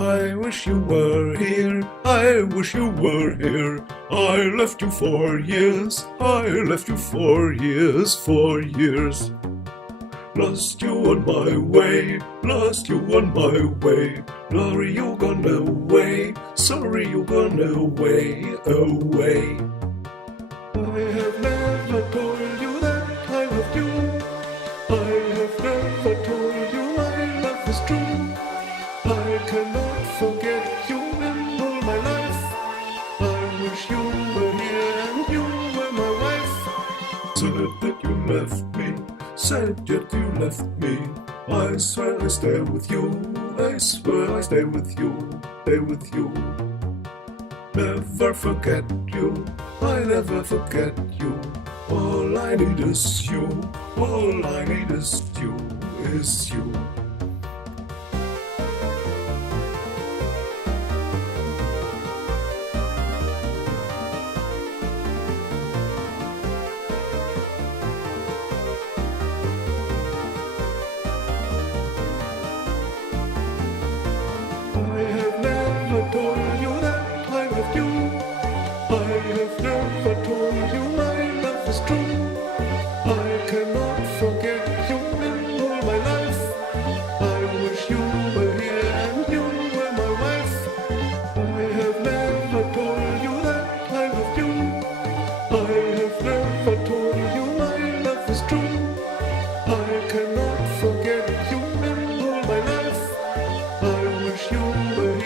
I wish you were here, I wish you were here. I left you for years, I left you for years, for years. Lost you on my way, lost you on my way. Sorry you gone away, sorry you gone away, away. I have never told you that I loved you. I have never told you my love is true. I cannot forget you in all my life. I wish you were here and you were my wife. Said that you left me, said that you left me. I swear I stay with you, I swear I stay with you, stay with you. Never forget you, I never forget you. All I need is you, all I need is you, is you. I have never told you that I loved you. I have never told you my love is true. I cannot forget you in all my life. I wish you were here and you were my wife. I have never told you that I loved you. I have never told you my love is true. I cannot forget you in all my life. I wish you were